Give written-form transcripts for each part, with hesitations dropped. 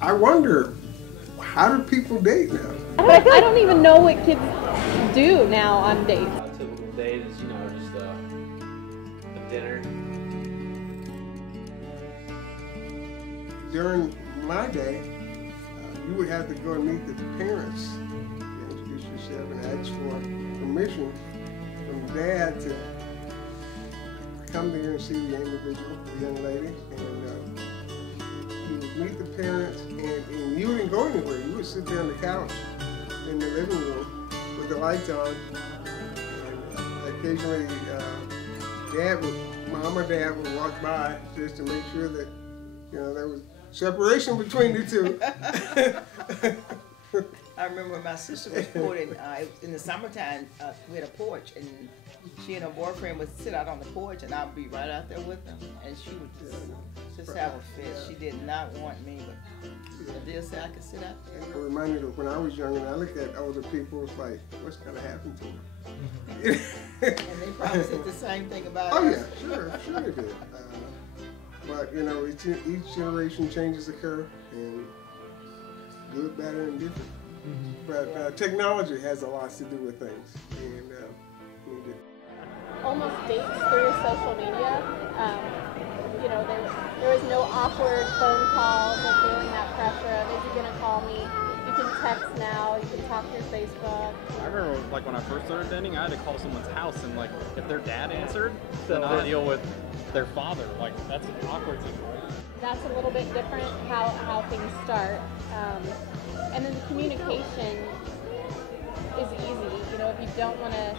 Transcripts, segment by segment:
I wonder, how do people date now? I don't even know what kids do now on dates. A typical date is, you know, just a dinner. During my day, you would have to go and meet the parents, introduce yourself and ask for permission from Dad to come there and see the individual, the young lady, and you would meet the parents, and you wouldn't go anywhere. You would sit there on the couch in the living room with the lights on, and occasionally Mom or Dad would walk by just to make sure that, you know, there was separation between the two. I remember my sister was courting in the summertime. We had a porch, and she and her boyfriend would sit out on the porch, and I'd be right out there with them, and she would just have a fit. She did not want me, but I did say I could sit out there. It reminded me of when I was young, and I looked at older people, it's like, what's gonna happen to them? And they probably said the same thing about Oh us. yeah, sure they did. But you know, each generation changes occur, and good, bad, and different. But technology has a lot to do with things, and Almost dates through social media. You know, there was no awkward phone calls or feeling that pressure of, is he gonna call me? You can text now, you can talk through Facebook. I remember, like, when I first started dating, I had to call someone's house, and, like, if their dad answered, then I had to deal with their father. Like, that's an awkward situation. That's a little bit different how things start. And then the communication is easy. You know, if you don't want to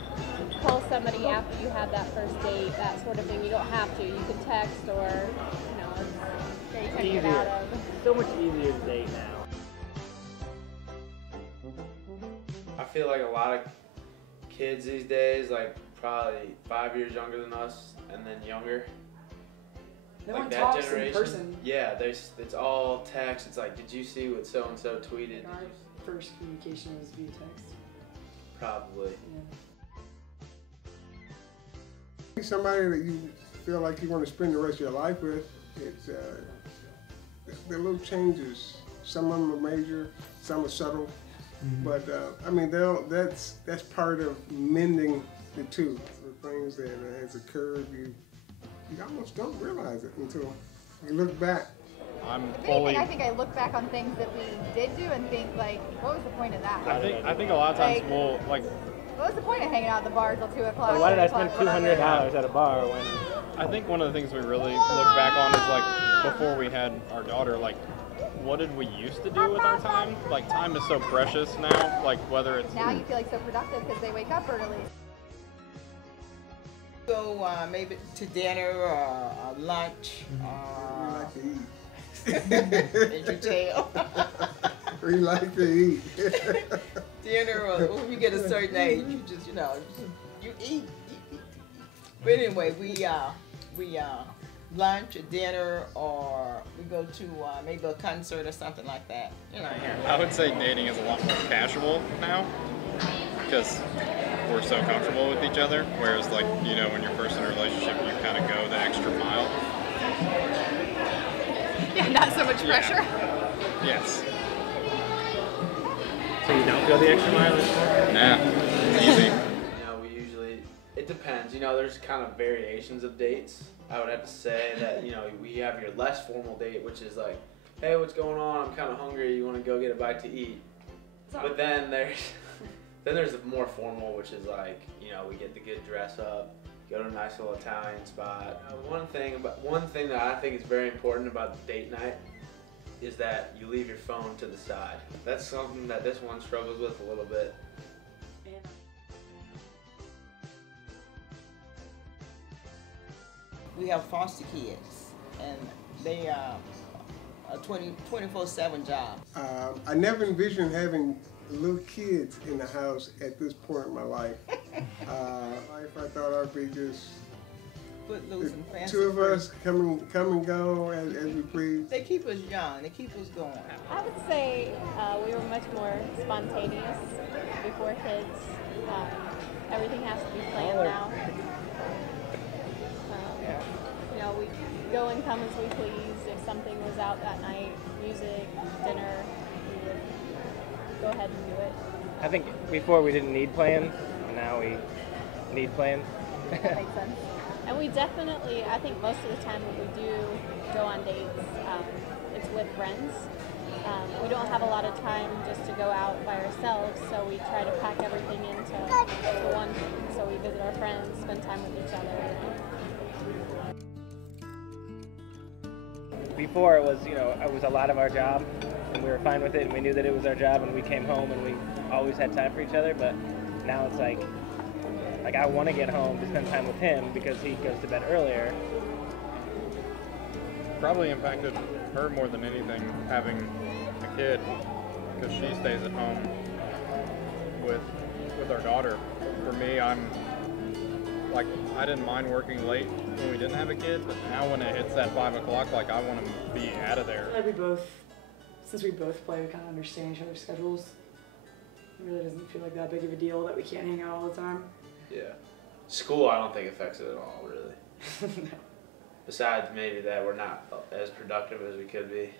call somebody after you have that first date, that sort of thing, you don't have to. You can text, or, you know, it's very easy to get out of. So much easier to date now. I feel like a lot of kids these days, like probably 5 years younger than us, and then younger. No like one that talks generation. in person. Yeah, it's all text. It's like, did you see what so and so tweeted? Our first communication was via text. Probably. Yeah. somebody that you feel like you want to spend the rest of your life with, it's the little changes. Some of them are major, some are subtle, but I mean that's part of mending the two. The things that has occurred, you almost don't realize it until you look back. I think I look back on things that we did do and think, like, what was the point of that? I think a lot of times we'll, like... What was the point of hanging out at the bar till 2 o'clock? Or why did I spend $200 at a bar when... I think one of the things we really look back on is, like, before we had our daughter, like, what did we used to do with our time? Like, time is so precious now, like, whether it's... Now you feel like so productive because they wake up early. Go maybe to dinner or lunch. We like to eat. Did you tell? We like to eat. Dinner, or when you get a certain age, you just, you eat. But anyway, we lunch or dinner, or we go to maybe a concert or something like that. I would say dating is a lot more casual now because we're so comfortable with each other, whereas, like, when you're first in a relationship, you kind of go the extra mile. Yeah, not so much pressure. Yes. So you don't go the extra mile anymore? Nah, easy. We usually, it depends. There's kind of variations of dates. I would have to say that, we have your less formal date, which is like, hey, what's going on? I'm kind of hungry. You want to go get a bite to eat? But then there's the more formal, which is like, we get the good dress up, go to a nice little Italian spot. One thing that I think is very important about date night is that you leave your phone to the side. That's something that this one struggles with a little bit. We have foster kids, and they are a 24/7 job. I never envisioned having little kids in the house at this point in my life. I thought I'd be just footloose and fancy. Two of free. us come and go as we please. They keep us young. They keep us going. I would say we were much more spontaneous before kids. Everything has to be planned now. You know, we go and come as we please. If something was out that night, music, dinner, we would go ahead and do it. I think before we didn't need plans, and now we need plans. That makes sense. And we definitely, I think most of the time when we do go on dates, it's with friends. We don't have a lot of time just to go out by ourselves, so we try to pack everything into one thing. So we visit our friends, spend time with each other. Before it was, it was a lot of our job, and we were fine with it, and we knew that it was our job, and we came home, and we always had time for each other. But now it's like I want to get home to spend time with him because he goes to bed earlier. Probably impacted her more than anything having a kid, because she stays at home with our daughter. For me, I didn't mind working late when we didn't have a kid, but now when it hits that 5 o'clock, I want to be out of there. Since we both play, we kind of understand each other's schedules. It really doesn't feel like that big of a deal that we can't hang out all the time. Yeah. School, I don't think affects it at all, really. Besides maybe that we're not as productive as we could be.